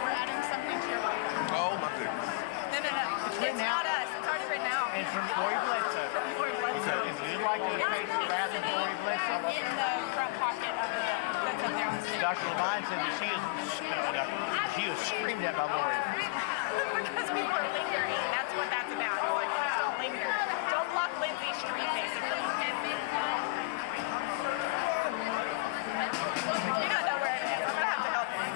we're adding something to your bio. Oh my goodness. No. It's not us. It's already written out. And from Lori Bledsoe. From Lori Bledsoe. So if you'd like to pay for rather than Lori Bledsoe, In the front pocket of the that's up there on the stage. Dr. Levine said that she was screamed at by Lori. Because people are lingering. That's what that's about. It's like, please don't linger. Don't block Lindsay's street, basically. You don't know where it is. I'm going to have to help you.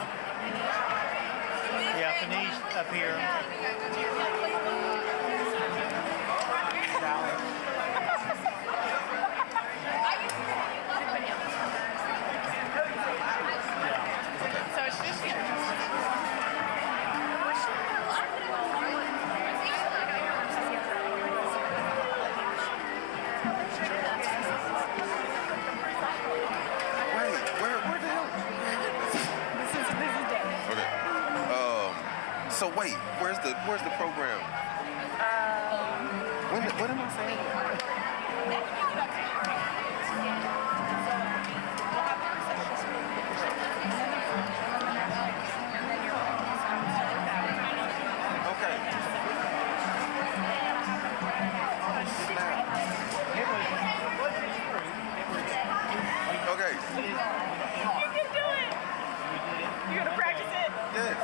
Yeah, Fanish up here. So it's just Where the hell? this is dead. Okay. So wait, where's the program? What am I saying? Okay. Okay. You can do it. You're gonna practice it. Yes.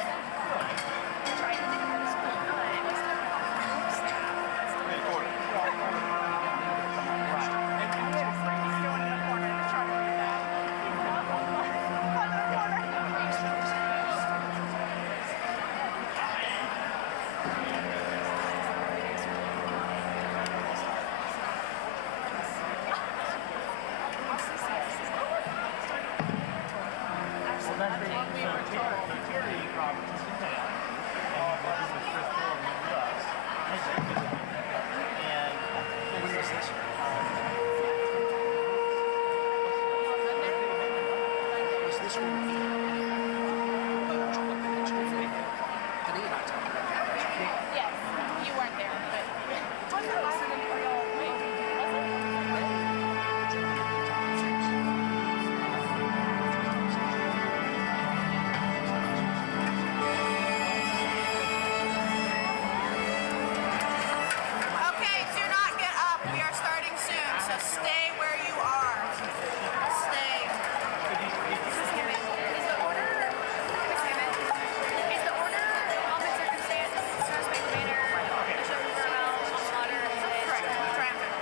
Yes, you weren't there, but wasn't it last in Creole? Okay, do not get up. We are starting soon, so stay where you are. Stay. Is the order? Is the order pomp and circumstance, stars, make manner, bishop, farewell, on water, correct? Triumphant.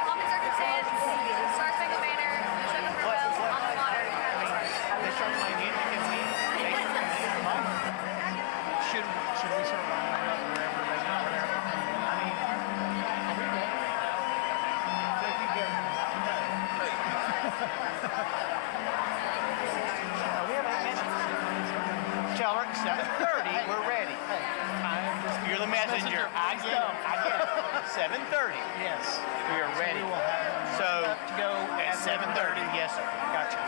Pomp and circumstance, stars, make manner, bishop, farewell, on the water. They start playing music and we should we start lining up wherever they go? I mean, if you go, we have 8 minutes. Tell her 7:30. We're ready. You're the messenger. I get it. 7:30. Yes. We are ready. So to go at 7:30. Yes, sir. Gotcha.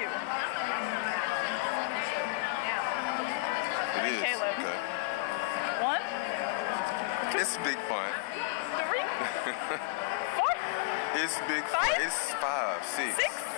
2. It is. Caleb. Okay. 1, It's big fun. 3, 4, It's big fun. 5, It's 5, 6. 6.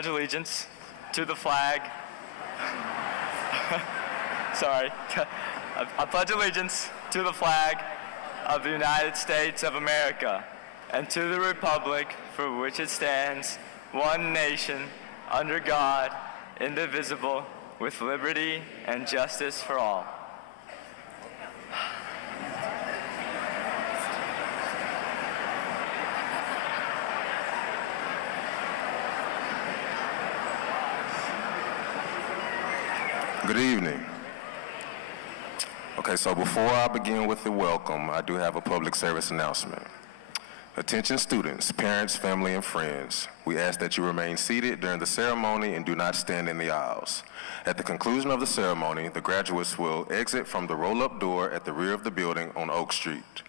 pledge allegiance to the flag. Sorry. I pledge allegiance to the flag of the United States of America and to the republic for which it stands, one nation, under God, indivisible, with liberty and justice for all. Good evening. Okay, so before I begin with the welcome, I do have a public service announcement. Attention students, parents, family, and friends, we ask that you remain seated during the ceremony and do not stand in the aisles. At the conclusion of the ceremony, the graduates will exit from the roll-up door at the rear of the building on Oak Street.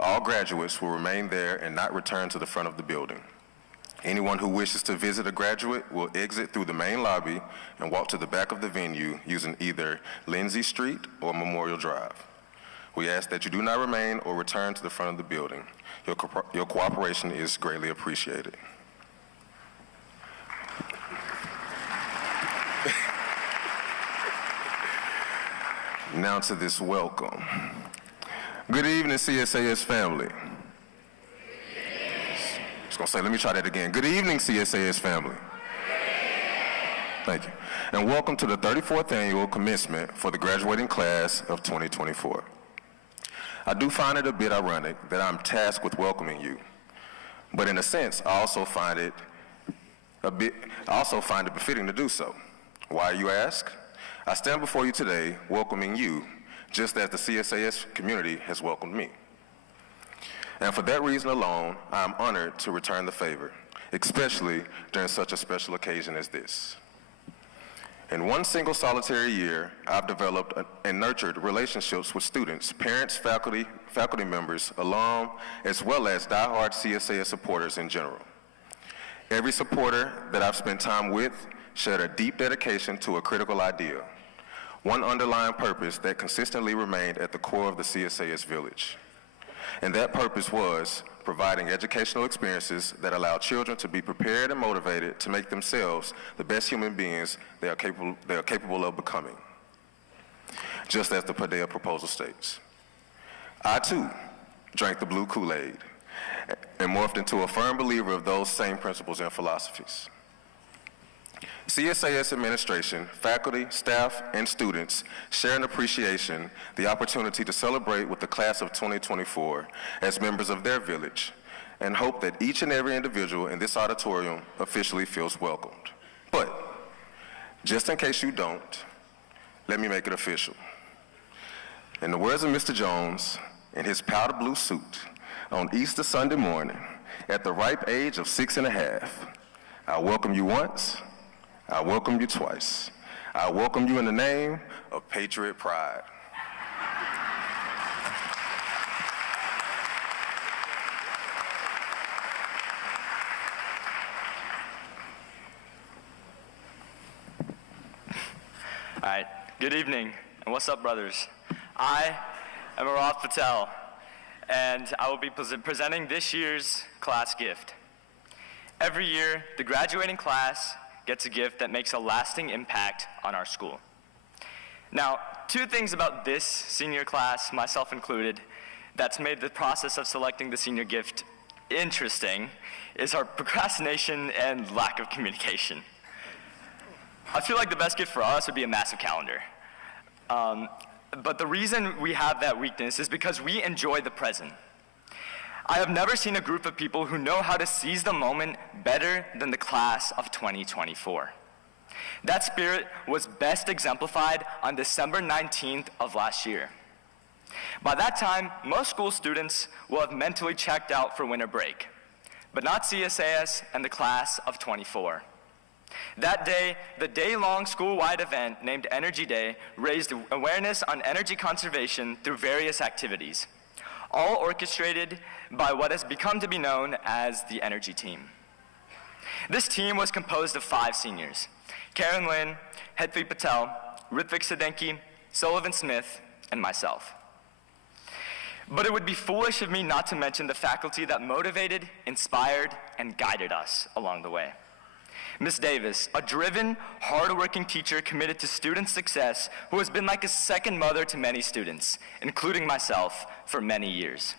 All graduates will remain there and not return to the front of the building. Anyone who wishes to visit a graduate will exit through the main lobby and walk to the back of the venue using either Lindsay Street or Memorial Drive. We ask that you do not remain or return to the front of the building. Your cooperation is greatly appreciated. Now to this welcome. Good evening, CSAS family. Let me try that again. Good evening, CSAS family. Thank you. And welcome to the 34th annual commencement for the graduating class of 2024. I do find it a bit ironic that I'm tasked with welcoming you, but in a sense, I also find it befitting to do so. Why, you ask? I stand before you today welcoming you, just as the CSAS community has welcomed me. And for that reason alone, I am honored to return the favor, especially during such a special occasion as this. In one single solitary year, I've developed and nurtured relationships with students, parents, faculty members, alum, as well as diehard CSAS supporters in general. Every supporter that I've spent time with shared a deep dedication to a critical idea, one underlying purpose that consistently remained at the core of the CSAS village. And that purpose was providing educational experiences that allow children to be prepared and motivated to make themselves the best human beings they are capable of becoming. Just as the Padea proposal states. I too drank the blue Kool-Aid and morphed into a firm believer of those same principles and philosophies. CSAS administration, faculty, staff, and students share an appreciation, the opportunity to celebrate with the class of 2024 as members of their village, and hope that each and every individual in this auditorium officially feels welcomed. But, just in case you don't, let me make it official. In the words of Mr. Jones, in his powder blue suit, on Easter Sunday morning, at the ripe age of 6½, I welcome you once, I welcome you twice. I welcome you in the name of Patriot Pride. All right, good evening, and what's up, brothers? I am Arath Patel, and I will be presenting this year's class gift. Every year, the graduating class gets a gift that makes a lasting impact on our school. Now, two things about this senior class, myself included, that's made the process of selecting the senior gift interesting is our procrastination and lack of communication. I feel like the best gift for us would be a massive calendar. But the reason we have that weakness is because we enjoy the present. I have never seen a group of people who know how to seize the moment better than the class of 2024. That spirit was best exemplified on December 19th of last year. By that time, most school students will have mentally checked out for winter break, but not CSAS and the class of 24. That day, the day-long school-wide event named Energy Day raised awareness on energy conservation through various activities, all orchestrated by what has become to be known as the Energy Team. This team was composed of 5 seniors: Karen Lynn, Hedvi Patel, Ritvik Sadenki, Sullivan Smith, and myself. But it would be foolish of me not to mention the faculty that motivated, inspired, and guided us along the way. Ms. Davis, a driven, hardworking teacher committed to student success who has been like a second mother to many students, including myself, for many years.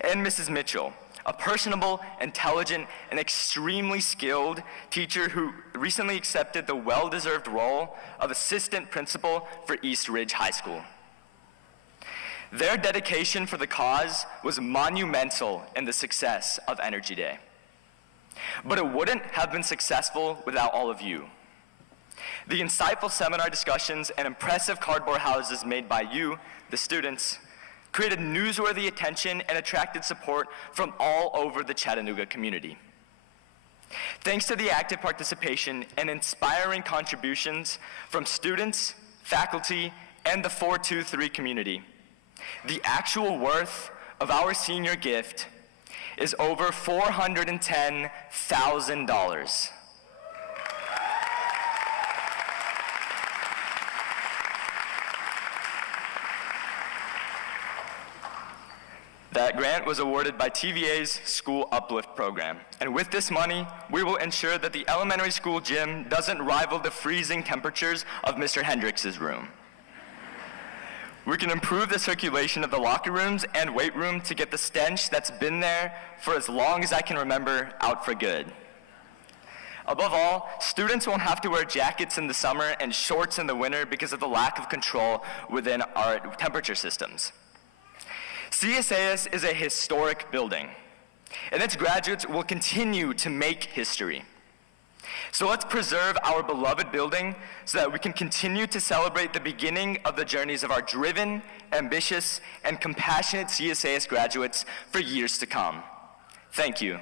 And Mrs. Mitchell, a personable, intelligent, and extremely skilled teacher who recently accepted the well-deserved role of assistant principal for East Ridge High School. Their dedication for the cause was monumental in the success of Energy Day. But it wouldn't have been successful without all of you. The insightful seminar discussions and impressive cardboard houses made by you, the students, created newsworthy attention and attracted support from all over the Chattanooga community. Thanks to the active participation and inspiring contributions from students, faculty, and the 423 community, the actual worth of our senior gift is over $410,000. That grant was awarded by TVA's School Uplift Program. And with this money, we will ensure that the elementary school gym doesn't rival the freezing temperatures of Mr. Hendrix's room. We can improve the circulation of the locker rooms and weight room to get the stench that's been there for as long as I can remember out for good. Above all, students won't have to wear jackets in the summer and shorts in the winter because of the lack of control within our temperature systems. CSAS is a historic building, and its graduates will continue to make history. So let's preserve our beloved building so that we can continue to celebrate the beginning of the journeys of our driven, ambitious, and compassionate CSAS graduates for years to come. Thank you.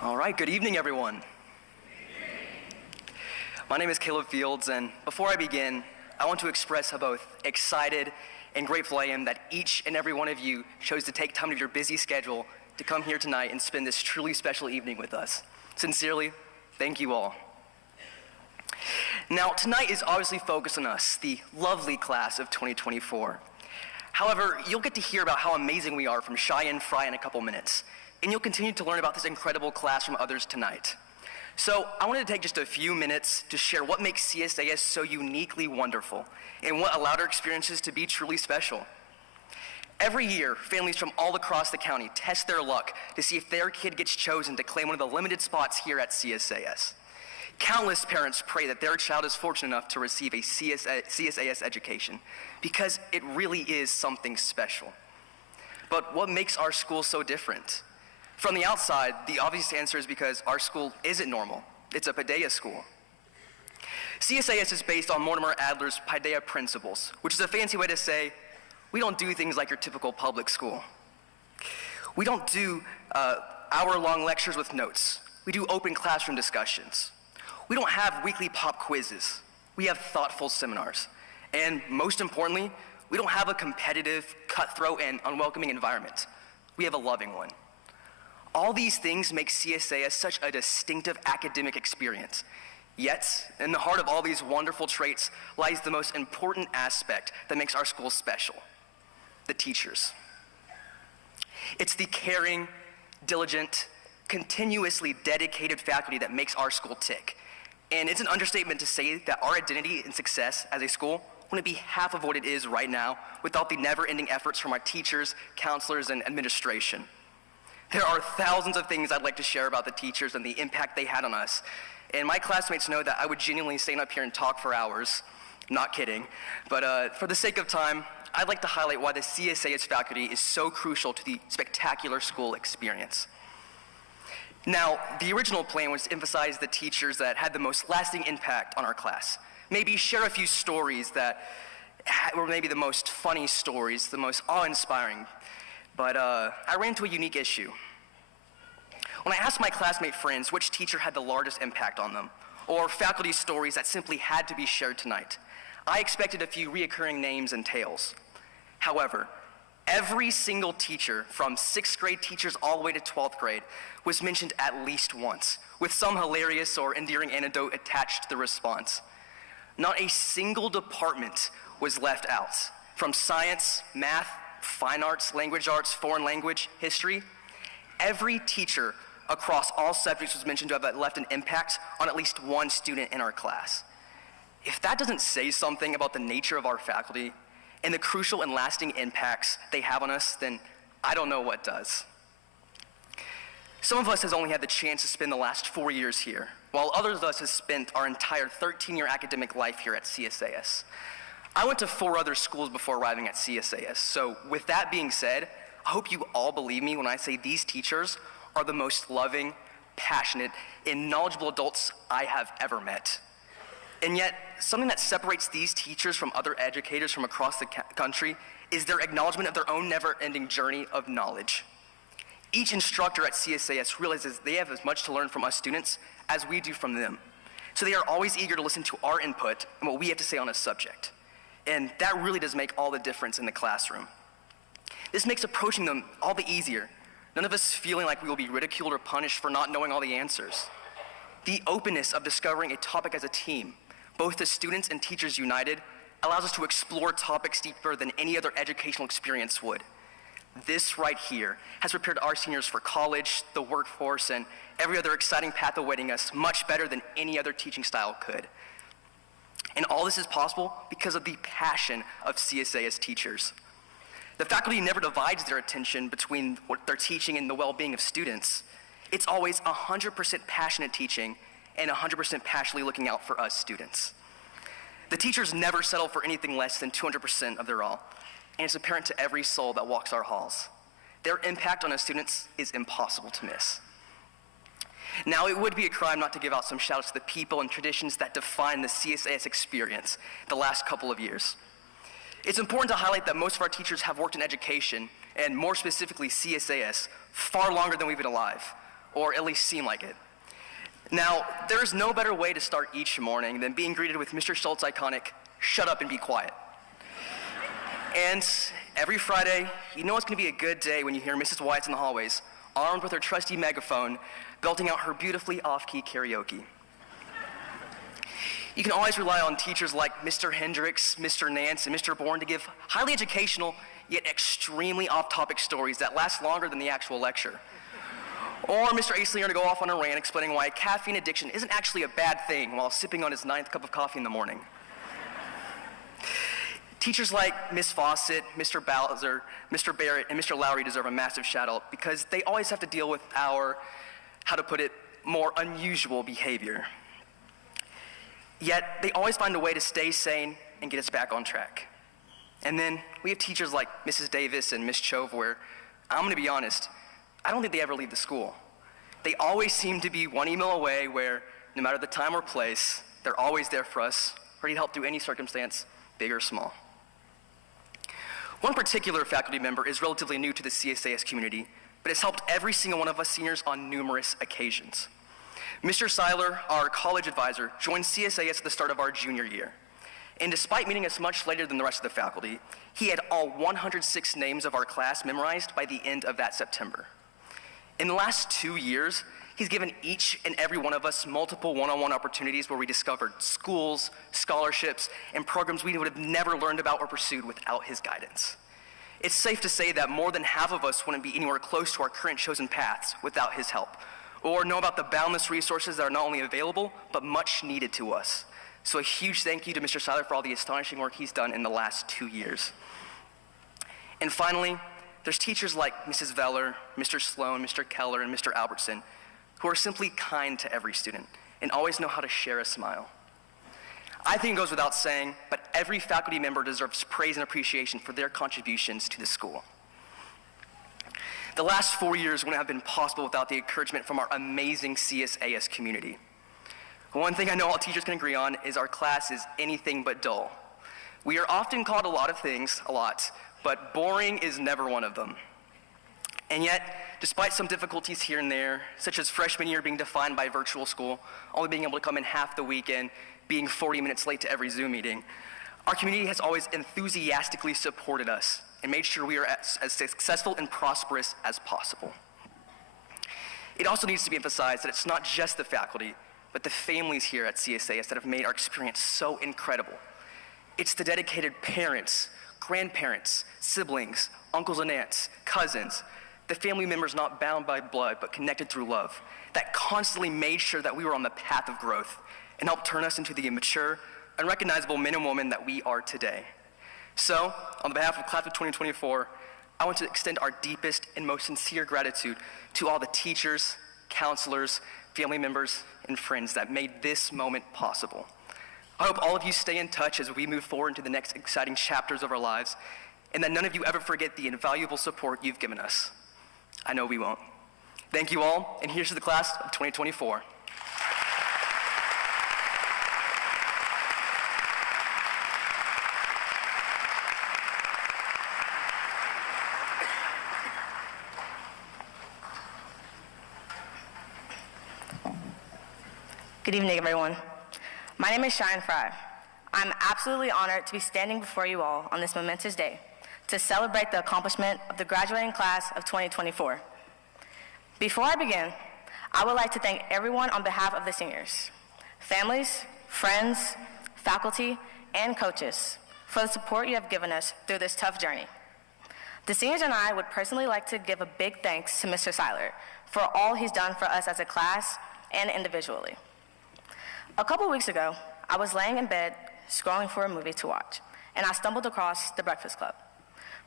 All right, good evening, everyone. My name is Caleb Fields, and before I begin, I want to express how both excited and grateful I am that each and every one of you chose to take time out of your busy schedule to come here tonight and spend this truly special evening with us. Sincerely, thank you all. Now, tonight is obviously focused on us, the lovely class of 2024. However, you'll get to hear about how amazing we are from Cheyenne and Fry in a couple minutes, and you'll continue to learn about this incredible class from others tonight. So I wanted to take just a few minutes to share what makes CSAS so uniquely wonderful and what allowed our experiences to be truly special. Every year, families from all across the county test their luck to see if their kid gets chosen to claim one of the limited spots here at CSAS. Countless parents pray that their child is fortunate enough to receive a CSAS education because it really is something special. But what makes our school so different? From the outside, the obvious answer is because our school isn't normal. It's a Paideia school. CSAS is based on Mortimer Adler's Paideia principles, which is a fancy way to say, we don't do things like your typical public school. We don't do hour-long lectures with notes. We do open classroom discussions. We don't have weekly pop quizzes. We have thoughtful seminars. And most importantly, we don't have a competitive, cutthroat, and unwelcoming environment. We have a loving one. All these things make CSAS such a distinctive academic experience. Yet, in the heart of all these wonderful traits lies the most important aspect that makes our school special: the teachers. It's the caring, diligent, continuously dedicated faculty that makes our school tick. And it's an understatement to say that our identity and success as a school wouldn't be half of what it is right now without the never-ending efforts from our teachers, counselors, and administration. There are thousands of things I'd like to share about the teachers and the impact they had on us. And my classmates know that I would genuinely stand up here and talk for hours. Not kidding. But for the sake of time, I'd like to highlight why the CSAS faculty is so crucial to the spectacular school experience. Now, the original plan was to emphasize the teachers that had the most lasting impact on our class. Maybe share a few stories that were maybe the most funny stories, the most awe-inspiring. But I ran into a unique issue. When I asked my classmate friends which teacher had the largest impact on them, or faculty stories that simply had to be shared tonight, I expected a few reoccurring names and tales. However, every single teacher, from 6th grade teachers all the way to 12th grade, was mentioned at least once, with some hilarious or endearing anecdote attached to the response. Not a single department was left out, from science, math, fine arts, language arts, foreign language, history. Every teacher across all subjects was mentioned to have left an impact on at least one student in our class. If that doesn't say something about the nature of our faculty and the crucial and lasting impacts they have on us, then I don't know what does. Some of us has only had the chance to spend the last 4 years here, while others of us has spent our entire 13-year academic life here at CSAS. I went to 4 other schools before arriving at CSAS, so with that being said, I hope you all believe me when I say these teachers are the most loving, passionate, and knowledgeable adults I have ever met. And yet, something that separates these teachers from other educators from across the country is their acknowledgement of their own never-ending journey of knowledge. Each instructor at CSAS realizes they have as much to learn from us students as we do from them. So they are always eager to listen to our input and what we have to say on a subject. And that really does make all the difference in the classroom. This makes approaching them all the easier. None of us feeling like we will be ridiculed or punished for not knowing all the answers. The openness of discovering a topic as a team, both the students and teachers united, allows us to explore topics deeper than any other educational experience would. This right here has prepared our seniors for college, the workforce, and every other exciting path awaiting us much better than any other teaching style could. And all this is possible because of the passion of CSAS teachers. The faculty never divides their attention between what they're teaching and the well-being of students. It's always 100% passionate teaching and 100% passionately looking out for us students. The teachers never settle for anything less than 200% of their all, and it's apparent to every soul that walks our halls. Their impact on us students is impossible to miss. Now, it would be a crime not to give out some shout outs to the people and traditions that define the CSAS experience the last couple of years. It's important to highlight that most of our teachers have worked in education, and more specifically CSAS, far longer than we've been alive. or at least seem like it. Now, there is no better way to start each morning than being greeted with Mr. Schultz's iconic, "Shut up and be quiet." And every Friday, you know it's gonna be a good day when you hear Mrs. White in the hallways, armed with her trusty megaphone, belting out her beautifully off-key karaoke. You can always rely on teachers like Mr. Hendricks, Mr. Nance, and Mr. Bourne to give highly educational, yet extremely off-topic stories that last longer than the actual lecture. Or Mr. Aislinger to go off on a rant explaining why caffeine addiction isn't actually a bad thing while sipping on his 9th cup of coffee in the morning. Teachers like Miss Fawcett, Mr. Bowser, Mr. Barrett, and Mr. Lowry deserve a massive shout out because they always have to deal with our, how to put it, more unusual behavior. Yet they always find a way to stay sane and get us back on track. And then we have teachers like Mrs. Davis and Miss Chove where, I'm gonna be honest, I don't think they ever leave the school. They always seem to be one email away where, no matter the time or place, they're always there for us, ready to help through any circumstance, big or small. One particular faculty member is relatively new to the CSAS community, but has helped every single one of us seniors on numerous occasions. Mr. Seiler, our college advisor, joined CSAS at the start of our junior year. And despite meeting us much later than the rest of the faculty, he had all 106 names of our class memorized by the end of that September. In the last 2 years, he's given each and every one of us multiple one-on-one opportunities where we discovered schools, scholarships, and programs we would have never learned about or pursued without his guidance. It's safe to say that more than half of us wouldn't be anywhere close to our current chosen paths without his help, or know about the boundless resources that are not only available, but much needed to us. So a huge thank you to Mr. Seiler for all the astonishing work he's done in the last 2 years. And finally, there's teachers like Mrs. Veller, Mr. Sloan, Mr. Keller, and Mr. Albertson, who are simply kind to every student and always know how to share a smile. I think it goes without saying, but every faculty member deserves praise and appreciation for their contributions to the school. The last 4 years wouldn't have been possible without the encouragement from our amazing CSAS community. One thing I know all teachers can agree on is our class is anything but dull. We are often called a lot of things, but boring is never one of them. And yet, despite some difficulties here and there, such as freshman year being defined by virtual school, only being able to come in half the weekend, being 40 minutes late to every Zoom meeting, our community has always enthusiastically supported us and made sure we are as successful and prosperous as possible. It also needs to be emphasized that it's not just the faculty, but the families here at CSAS that have made our experience so incredible. It's the dedicated parents, grandparents, siblings, uncles and aunts, cousins, the family members not bound by blood but connected through love, that constantly made sure that we were on the path of growth and helped turn us into the mature, unrecognizable men and women that we are today. So, on behalf of Class of 2024, I want to extend our deepest and most sincere gratitude to all the teachers, counselors, family members, and friends that made this moment possible. I hope all of you stay in touch as we move forward into the next exciting chapters of our lives, and that none of you ever forget the invaluable support you've given us. I know we won't. Thank you all, and here's to the Class of 2024. Good evening, everyone. My name is Cheyenne Fry. I'm absolutely honored to be standing before you all on this momentous day to celebrate the accomplishment of the graduating class of 2024. Before I begin, I would like to thank everyone on behalf of the seniors, families, friends, faculty, and coaches for the support you have given us through this tough journey. The seniors and I would personally like to give a big thanks to Mr. Seiler for all he's done for us as a class and individually. A couple weeks ago, I was laying in bed scrolling for a movie to watch, and I stumbled across The Breakfast Club.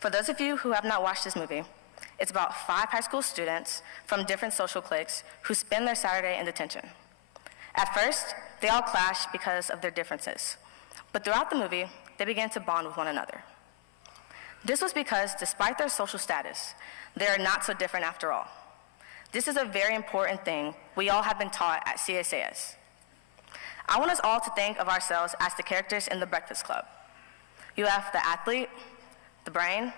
For those of you who have not watched this movie, it's about 5 high school students from different social cliques who spend their Saturday in detention. At first, they all clash because of their differences, but throughout the movie, they began to bond with one another. This was because, despite their social status, they are not so different after all. This is a very important thing we all have been taught at CSAS. I want us all to think of ourselves as the characters in The Breakfast Club. You have the athlete, the brain,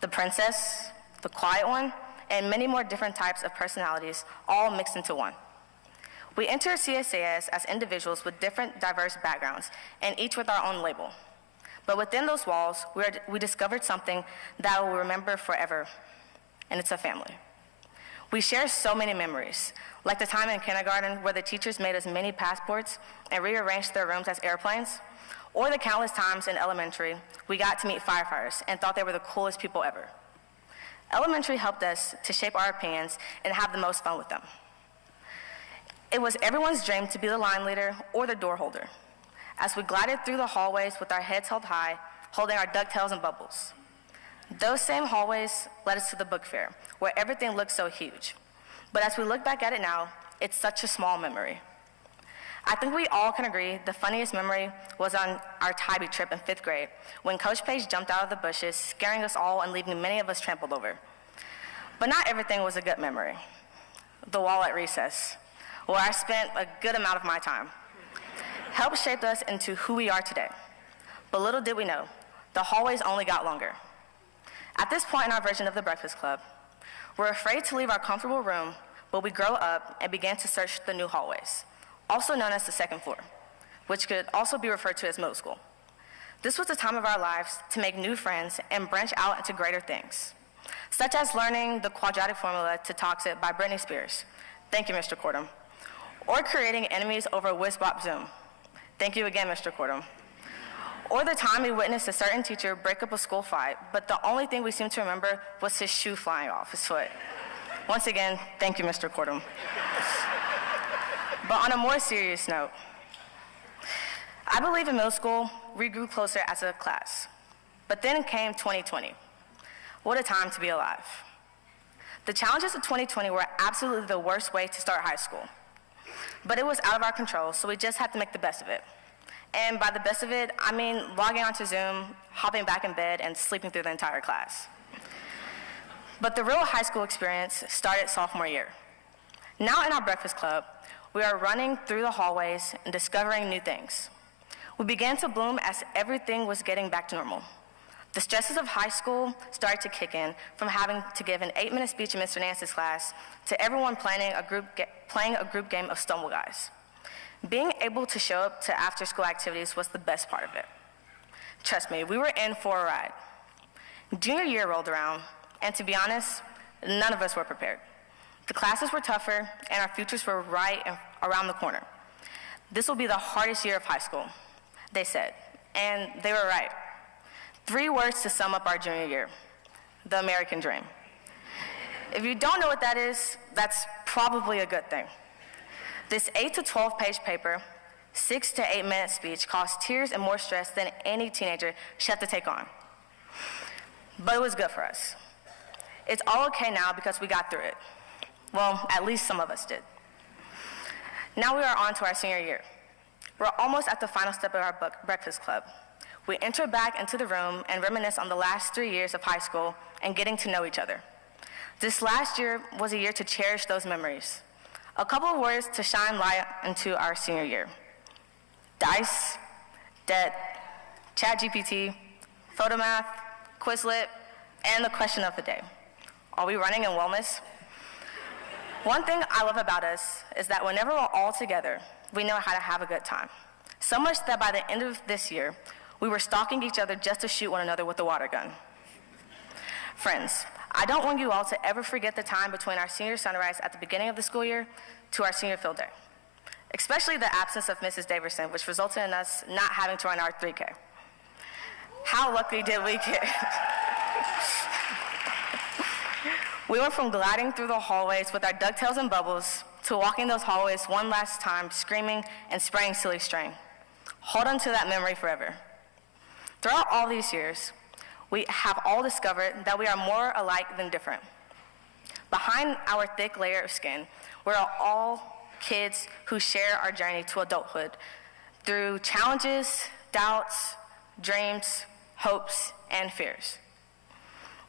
the princess, the quiet one, and many more different types of personalities, all mixed into one. We enter CSAS as individuals with different diverse backgrounds, and each with our own label. But within those walls, we discovered something that we'll remember forever, and it's a family. We share so many memories, like the time in kindergarten where the teachers made us mini passports and rearranged their rooms as airplanes, or the countless times in elementary we got to meet firefighters and thought they were the coolest people ever. Elementary helped us to shape our opinions and have the most fun with them. It was everyone's dream to be the line leader or the door holder, as we glided through the hallways with our heads held high, holding our ducktails and bubbles. Those same hallways led us to the book fair, where everything looked so huge. But as we look back at it now, it's such a small memory. I think we all can agree the funniest memory was on our Tybee trip in 5th grade, when Coach Page jumped out of the bushes, scaring us all and leaving many of us trampled over. But not everything was a good memory. The wall at recess, where I spent a good amount of my time, helped shape us into who we are today. But little did we know, the hallways only got longer. At this point in our version of the Breakfast Club, we're afraid to leave our comfortable room, but we grow up and began to search the new hallways, also known as the second floor, which could also be referred to as middle school. This was the time of our lives to make new friends and branch out into greater things, such as learning the quadratic formula to Toxic by Britney Spears. Thank you, Mr. Cordum. Or creating enemies over Whiz-Bop Zoom. Thank you again, Mr. Cordum. Or the time we witnessed a certain teacher break up a school fight, but the only thing we seem to remember was his shoe flying off his foot. Once again, thank you, Mr. Cordum. But on a more serious note, I believe in middle school, we grew closer as a class. But then came 2020. What a time to be alive. The challenges of 2020 were absolutely the worst way to start high school. But it was out of our control, so we just had to make the best of it. And by the best of it, I mean logging onto Zoom, hopping back in bed, and sleeping through the entire class. But the real high school experience started sophomore year. Now in our Breakfast Club, we are running through the hallways and discovering new things. We began to bloom as everything was getting back to normal. The stresses of high school started to kick in, from having to give an 8-minute speech in Mr. Nance's class to everyone playing a group game of Stumble Guys. Being able to show up to after-school activities was the best part of it. Trust me, we were in for a ride. Junior year rolled around, and to be honest, none of us were prepared. The classes were tougher, and our futures were right around the corner. This will be the hardest year of high school, they said, and they were right. 3 words to sum up our junior year: the American dream. If you don't know what that is, that's probably a good thing. This 8 to 12 page paper, 6 to 8 minute speech caused tears and more stress than any teenager should have to take on. But it was good for us. It's all okay now because we got through it. Well, at least some of us did. Now we are on to our senior year. We're almost at the final step of our Breakfast Club. We enter back into the room and reminisce on the last 3 years of high school and getting to know each other. This last year was a year to cherish those memories. A couple of words to shine light into our senior year: DICE, debt, ChatGPT, photomath, Quizlet, and the question of the day: are we running in wellness? One thing I love about us is that whenever we're all together, we know how to have a good time. So much that by the end of this year, we were stalking each other just to shoot one another with a water gun. Friends, I don't want you all to ever forget the time between our senior sunrise at the beginning of the school year to our senior field day, especially the absence of Mrs. Daverson, which resulted in us not having to run our 3K. How lucky did we get? We went from gliding through the hallways with our ducktails and bubbles to walking those hallways one last time, screaming and spraying silly string. Hold on to that memory forever. Throughout all these years, we have all discovered that we are more alike than different. Behind our thick layer of skin, we're all kids who share our journey to adulthood through challenges, doubts, dreams, hopes, and fears.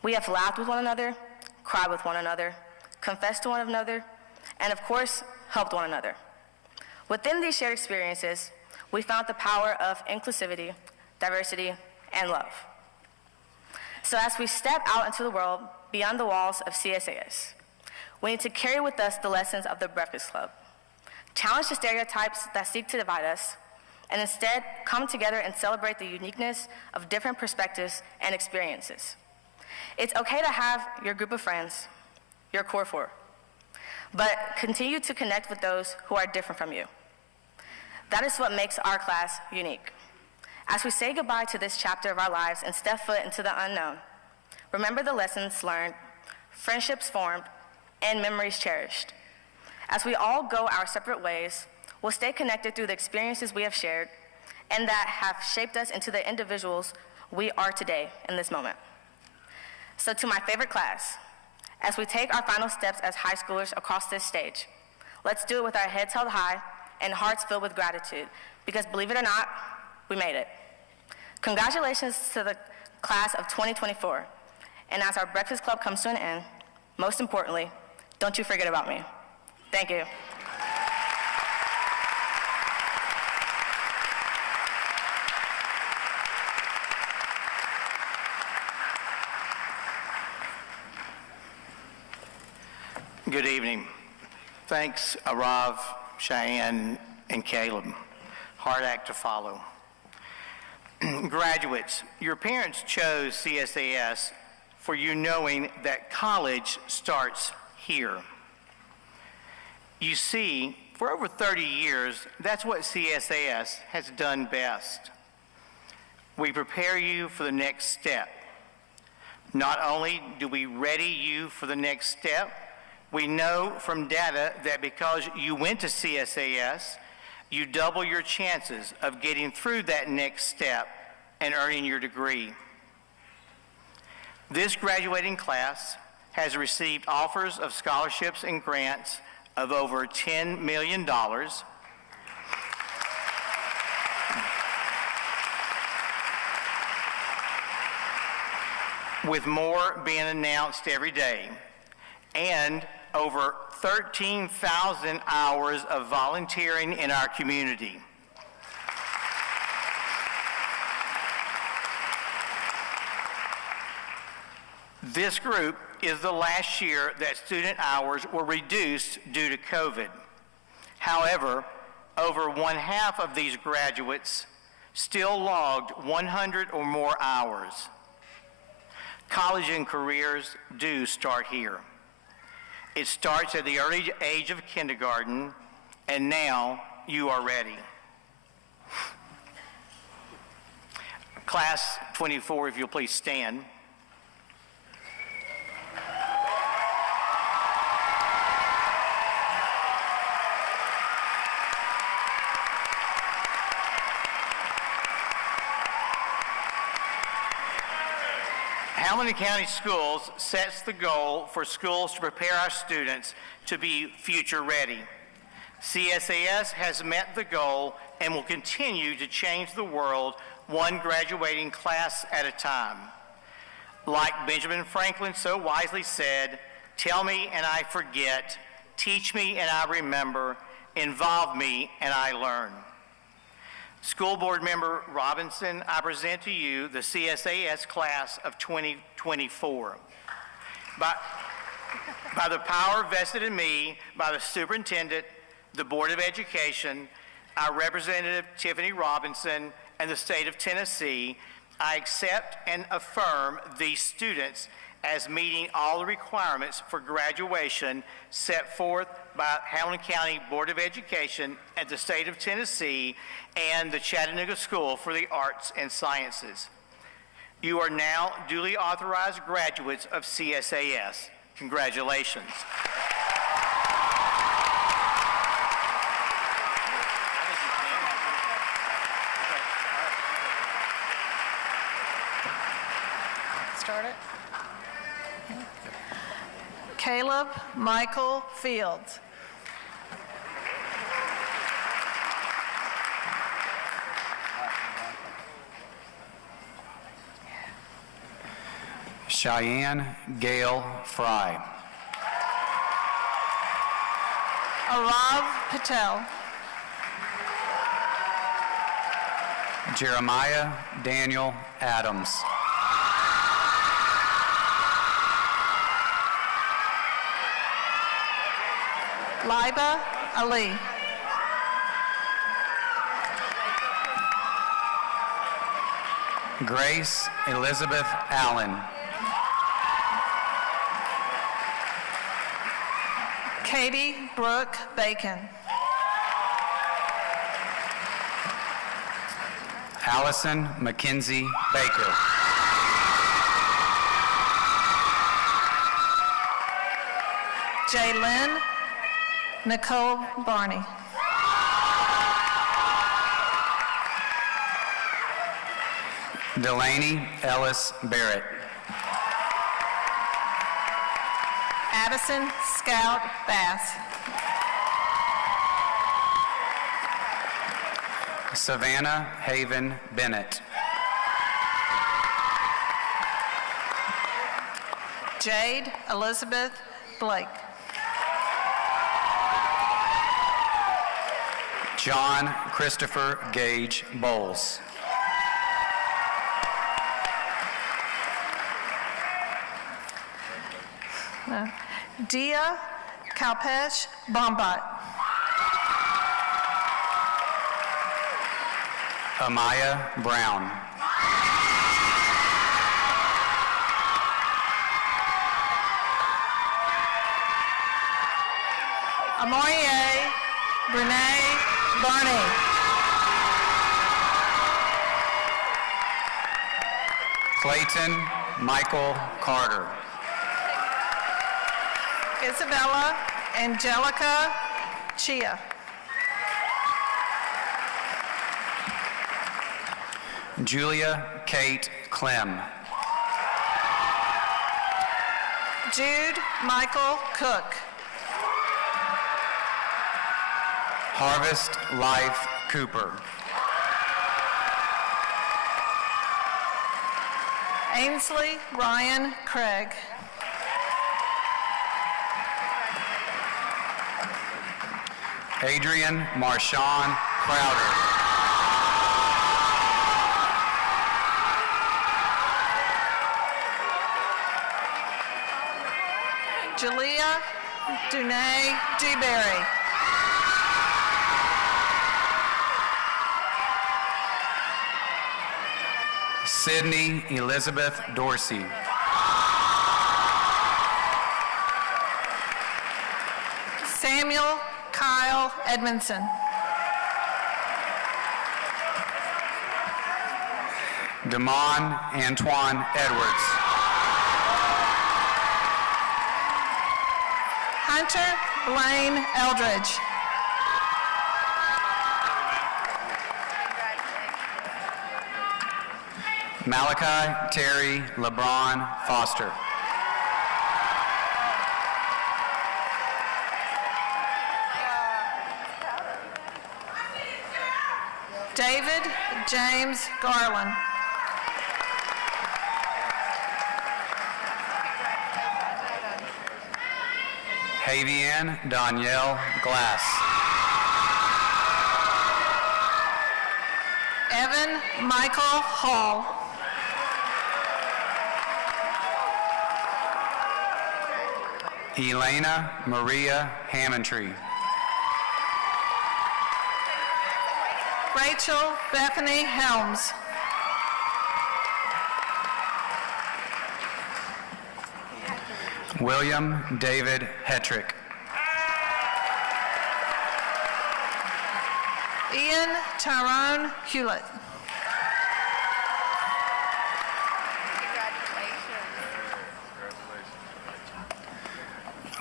We have laughed with one another, cried with one another, confessed to one another, and of course, helped one another. Within these shared experiences, we found the power of inclusivity, diversity, and love. So as we step out into the world, beyond the walls of CSAS. We need to carry with us the lessons of the Breakfast Club, challenge the stereotypes that seek to divide us, and instead come together and celebrate the uniqueness of different perspectives and experiences. It's okay to have your group of friends, your core four, but continue to connect with those who are different from you. That is what makes our class unique. As we say goodbye to this chapter of our lives and step foot into the unknown, remember the lessons learned, friendships formed, and memories cherished. As we all go our separate ways, we'll stay connected through the experiences we have shared and that have shaped us into the individuals we are today in this moment. So to my favorite class, as we take our final steps as high schoolers across this stage, let's do it with our heads held high and hearts filled with gratitude, because believe it or not, we made it. Congratulations to the class of 2024. And as our Breakfast Club comes to an end, most importantly, don't you forget about me. Thank you. Good evening. Thanks, Arav, Cheyenne, and Caleb. Hard act to follow. Graduates, your parents chose CSAS for you knowing that college starts here. You see, for over 30 years, that's what CSAS has done best. We prepare you for the next step. Not only do we ready you for the next step, we know from data that because you went to CSAS, you double your chances of getting through that next step and earning your degree. This graduating class has received offers of scholarships and grants of over $10 million, with more being announced every day, and over 13,000 hours of volunteering in our community. This group is the last year that student hours were reduced due to COVID. However, over one-half of these graduates still logged 100 or more hours. College and careers do start here. It starts at the early age of kindergarten, and now you are ready. Class 24, if you'll please stand. Hamilton County Schools sets the goal for schools to prepare our students to be future ready. CSAS has met the goal and will continue to change the world one graduating class at a time. Like Benjamin Franklin so wisely said, "Tell me and I forget, teach me and I remember, involve me and I learn." School Board Member Robinson, I present to you the CSAS class of 2024. By the power vested in me by the Superintendent, the Board of Education, our Representative Tiffany Robinson, and the state of Tennessee, I accept and affirm these students as meeting all the requirements for graduation set forth by Hamilton County Board of Education and the state of Tennessee and the Chattanooga School for the Arts and Sciences. You are now duly authorized graduates of CSAS. Congratulations. Start it. Caleb Michael Fields. Cheyenne Gail Fry. Arav Patel. Jeremiah Daniel Adams. Liba Ali. Grace Elizabeth Allen. Katie Brooke Bacon. Allison Mackenzie Baker. Jaylyn Nicole Barney. Delaney Ellis Barrett. Addison Scout Bass. Savannah Haven Bennett. Jade Elizabeth Blake. John Christopher Gage Bowles. Dia Kalpesh Bombat. Amaya Brown. Amorie Brene Barney. Clayton Michael Carter. Isabella Angelica Chia. Julia Kate Clem. Jude Michael Cook. Harvest Life Cooper. Ainsley Ryan Craig. Adrian Marshawn Crowder. Jalea Dunay Dewberry. Sydney Elizabeth Dorsey. Samuel Kyle Edmondson. Damon Antoine Edwards. Hunter Blaine Eldridge. Malachi Terry LeBron Foster. David James Garland. Havian Danielle Glass. Evan Michael Hall. Elena Maria Hammondtree. Rachel Bethany Helms. William David Hetrick. Ian Tyrone Hewlett.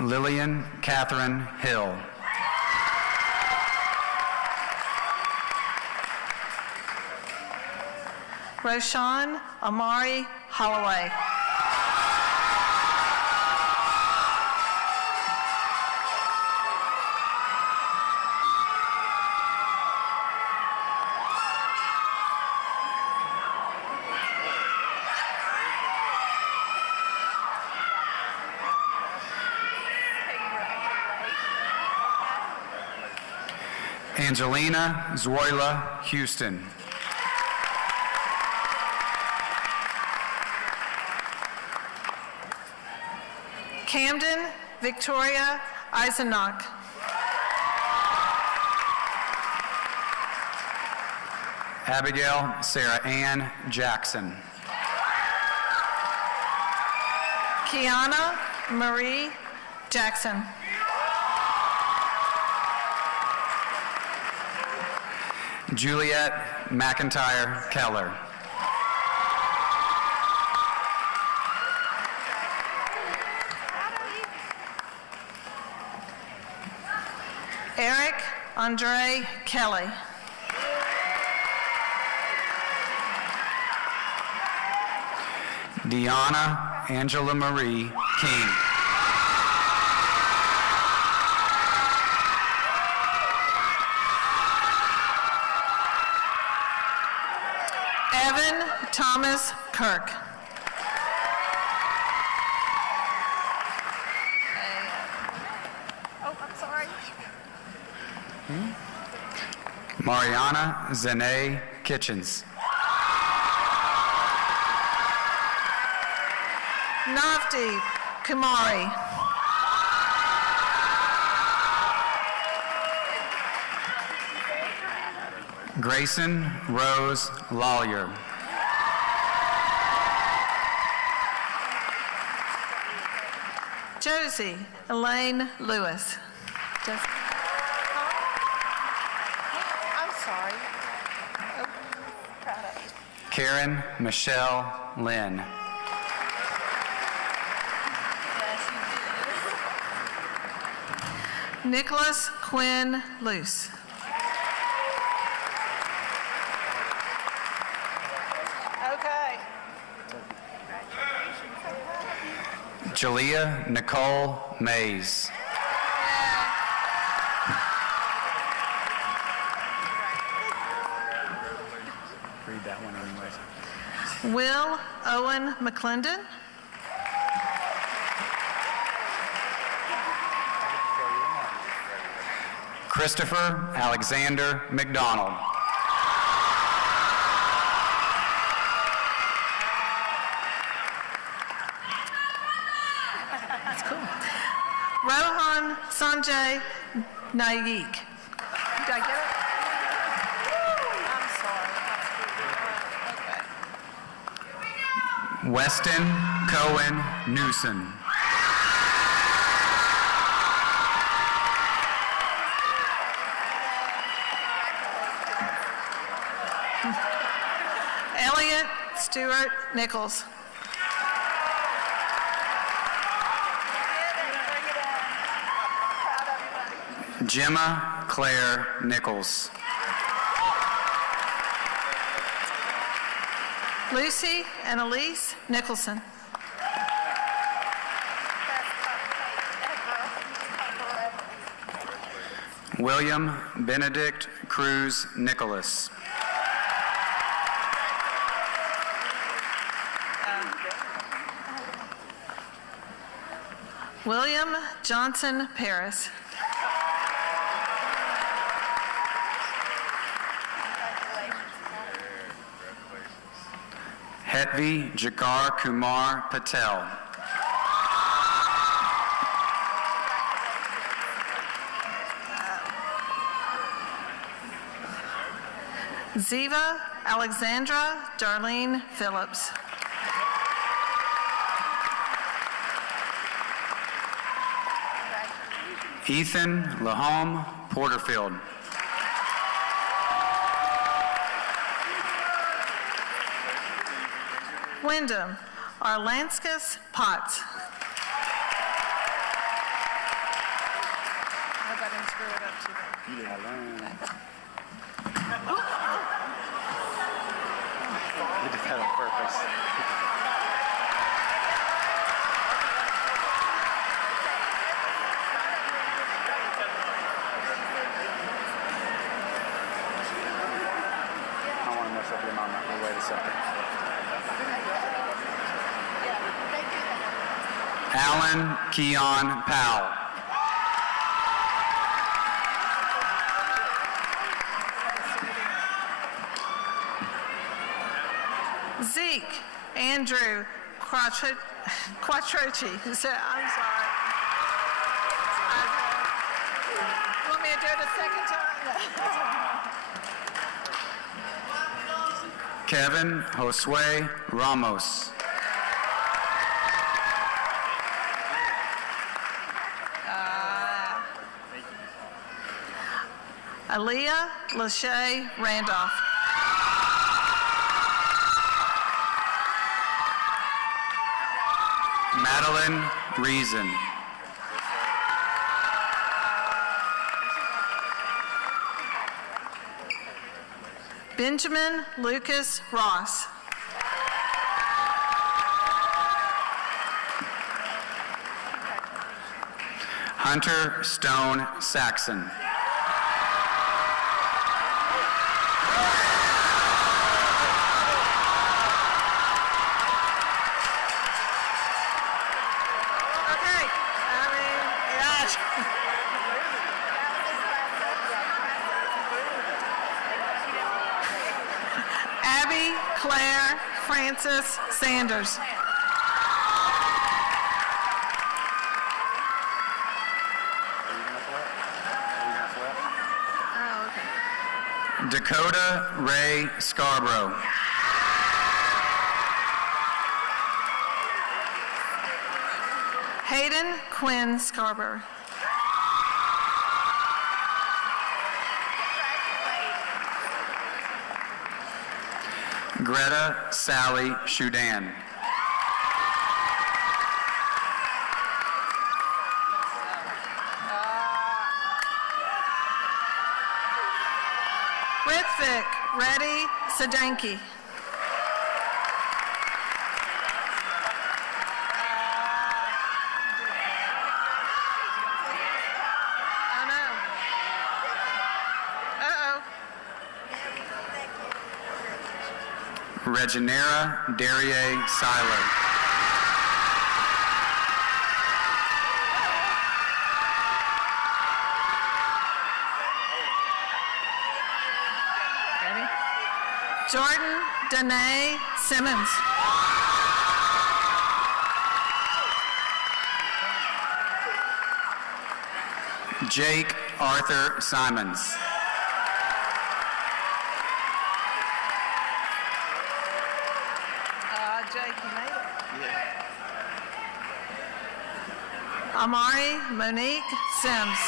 Lillian Catherine Hill. Roshan Amari Holloway. Angelina Zoila Houston. Camden Victoria Eisenach. Abigail Sarah Ann Jackson. Kiana Marie Jackson. Juliet McIntyre Keller. Eric Andre Kelly. Deanna Angela Marie King. Evan Thomas Kirk. Oh, I'm sorry. Mariana Zane Kitchens. Navdeep Kumari. Grayson Rose Lawyer. Josie Elaine Lewis. I'm sorry. Oh, proud of you. Karen Michelle Lynn. Nicholas Quinn Luce. Okay. Jalea Nicole Mays. Read that one anyways. Will Owen McClendon. Christopher Alexander McDonald. That's cool. Rohan Sanjay Naik. Did I get it? I'm sorry. Okay. Weston Cohen Newson. Elliot Stewart Nichols. Gemma Claire Nichols. Lucy and Elise Nicholson. William Benedict Cruz Nicholas. William Johnson Paris. Hetvi Jakar Kumar Patel. Ziva Alexandra Darlene Phillips. Ethan Lahome Porterfield. Wyndham Arlanskas Potts. I hope I didn't screw it up too bad. You did that on purpose. I don't want to mess up your mom. Wait a second. Alan Keon Powell. Zeke Andrew Quattrochi. I'm sorry. You want me to do the second time. Kevin Josue Ramos. Aaliyah Lachey Randolph. Madeline Reason. Benjamin Lucas Ross. Hunter Stone Saxon. Okay, I mean, gosh. Abby Claire Francis Sanders. Oh, okay. Dakota Ray Scarborough. Hayden Quinn Scarborough. Greta Sally Shudan. Rithvik Reddy Sadanki. Oh no. Uh-oh. Reginera Derrier Silo. Ready? Jordan Danae Simmons. Jake Arthur Simons. Jake, you made it. Amari Monique Sims.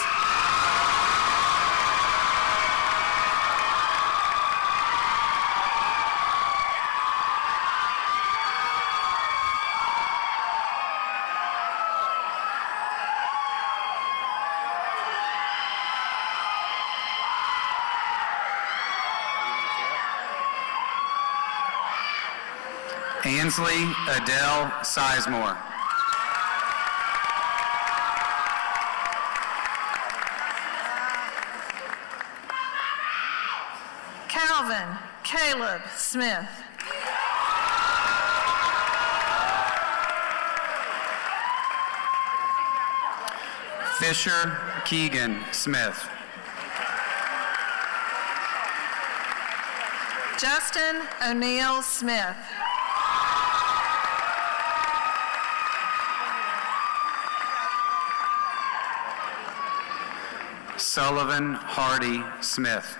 Ansley Adele Sizemore. Calvin Caleb Smith. Fisher Keegan Smith. Justin O'Neill Smith. Sullivan Hardy Smith.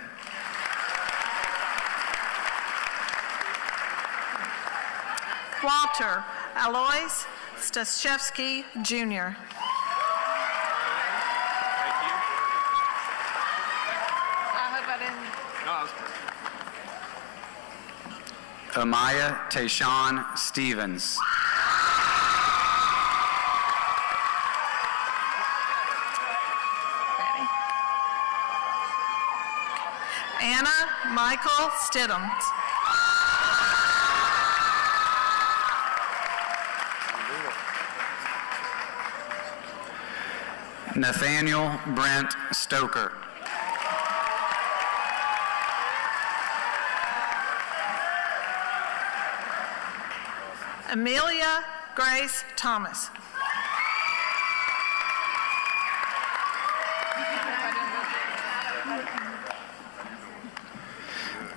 Walter Alois Staszewski Jr. I hope I didn't. Amaya Tayshawn Stevens. Ready? Anna Michael Stidham. Nathaniel Brent Stoker. Amelia Grace Thomas.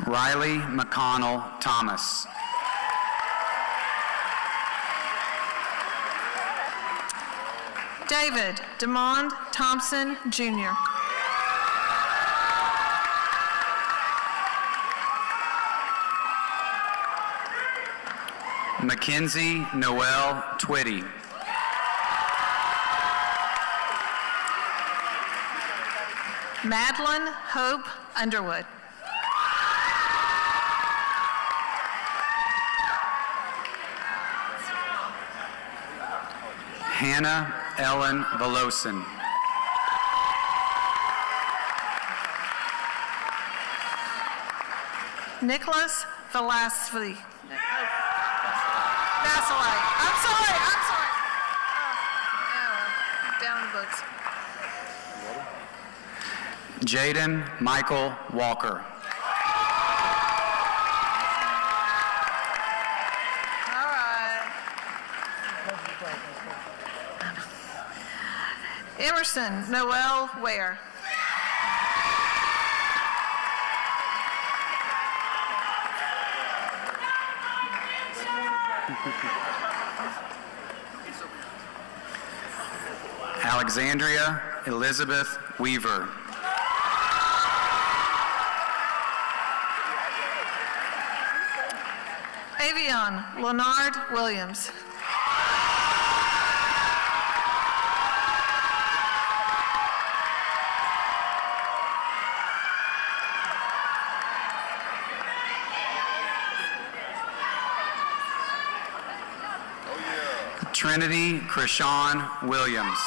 Riley McConnell Thomas. David DeMond Thompson Jr. Mackenzie Noel Twitty. Madeline Hope Underwood. Hannah Ellen Velosin. Nicholas Velasquez. Vasily. I'm sorry. Oh, down the books. Jaden Michael Walker. All right. Emerson Noel Ware. Alexandria Elizabeth Weaver. Avion Leonard Williams. Trinity Krishawn Williams.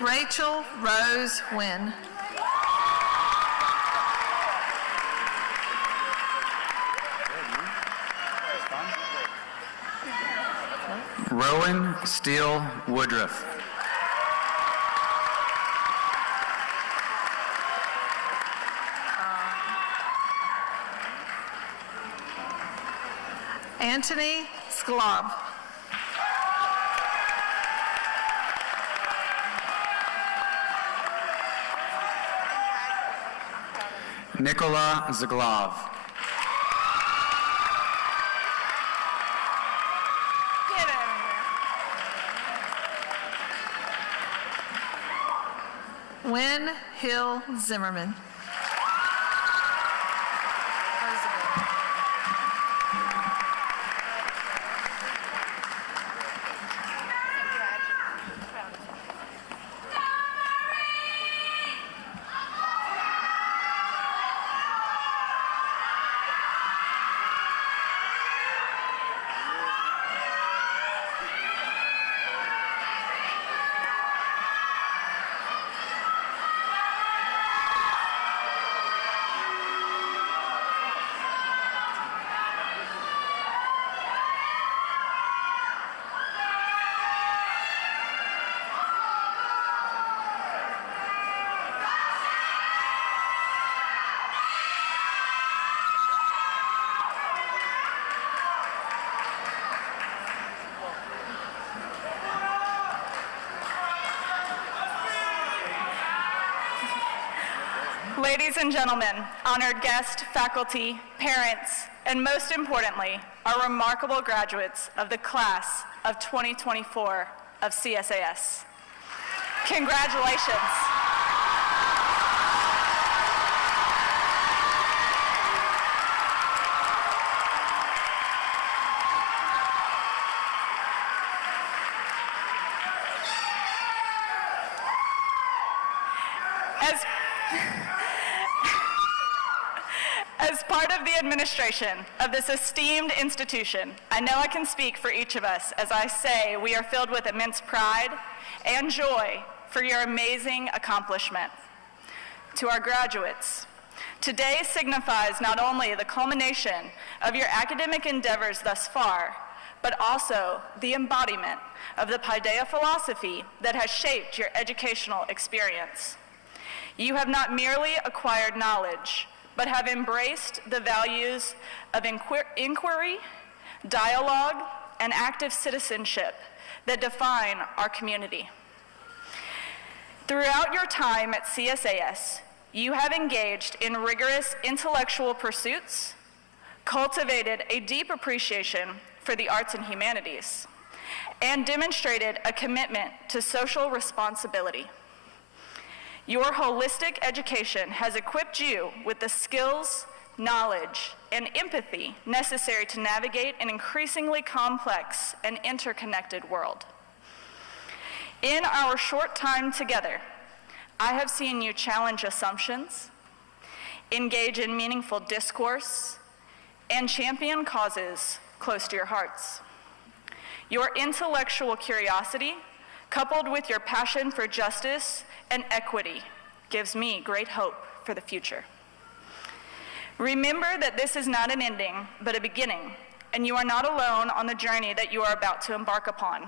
Rachel Rose Wynn. Rowan Steele Woodruff. Anthony Sklob. Nikola Zaglov. Get out of here. Wynn Hill Zimmerman. Ladies and gentlemen, honored guests, faculty, parents, and most importantly, our remarkable graduates of the class of 2024 of CSAS. Congratulations. As part of the administration of this esteemed institution, I know I can speak for each of us as I say we are filled with immense pride and joy for your amazing accomplishment. To our graduates, today signifies not only the culmination of your academic endeavors thus far, but also the embodiment of the Paideia philosophy that has shaped your educational experience. You have not merely acquired knowledge, but have embraced the values of inquiry, dialogue, and active citizenship that define our community. Throughout your time at CSAS, you have engaged in rigorous intellectual pursuits, cultivated a deep appreciation for the arts and humanities, and demonstrated a commitment to social responsibility. Your holistic education has equipped you with the skills, knowledge, and empathy necessary to navigate an increasingly complex and interconnected world. In our short time together, I have seen you challenge assumptions, engage in meaningful discourse, and champion causes close to your hearts. Your intellectual curiosity, coupled with your passion for justice and equity, gives me great hope for the future. Remember that this is not an ending, but a beginning, and you are not alone on the journey that you are about to embark upon.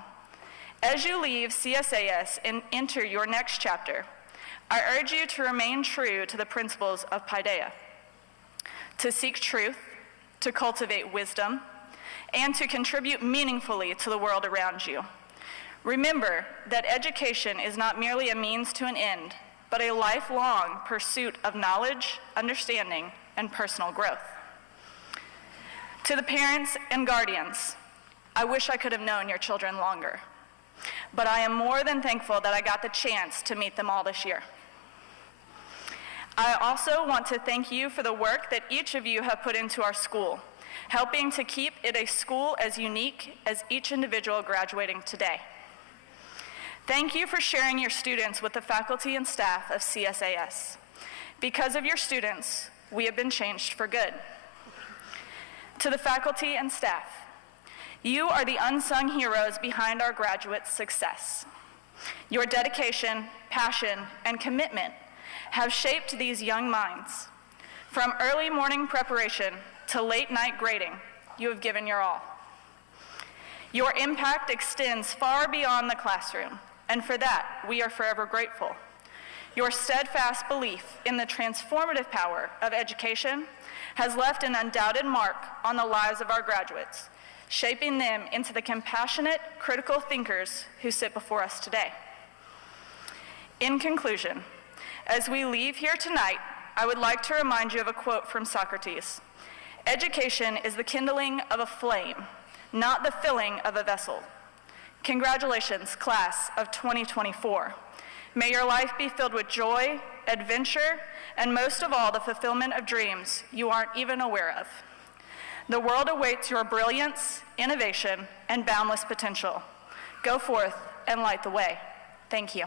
As you leave CSAS and enter your next chapter, I urge you to remain true to the principles of Paideia, to seek truth, to cultivate wisdom, and to contribute meaningfully to the world around you. Remember that education is not merely a means to an end, but a lifelong pursuit of knowledge, understanding, and personal growth. To the parents and guardians, I wish I could have known your children longer, but I am more than thankful that I got the chance to meet them all this year. I also want to thank you for the work that each of you have put into our school, helping to keep it a school as unique as each individual graduating today. Thank you for sharing your students with the faculty and staff of CSAS. Because of your students, we have been changed for good. To the faculty and staff, you are the unsung heroes behind our graduates' success. Your dedication, passion, and commitment have shaped these young minds. From early morning preparation to late night grading, you have given your all. Your impact extends far beyond the classroom, and for that, we are forever grateful. Your steadfast belief in the transformative power of education has left an undoubted mark on the lives of our graduates, shaping them into the compassionate, critical thinkers who sit before us today. In conclusion, as we leave here tonight, I would like to remind you of a quote from Socrates. Education is the kindling of a flame, not the filling of a vessel. Congratulations, class of 2024. May your life be filled with joy, adventure, and most of all, the fulfillment of dreams you aren't even aware of. The world awaits your brilliance, innovation, and boundless potential. Go forth and light the way. Thank you.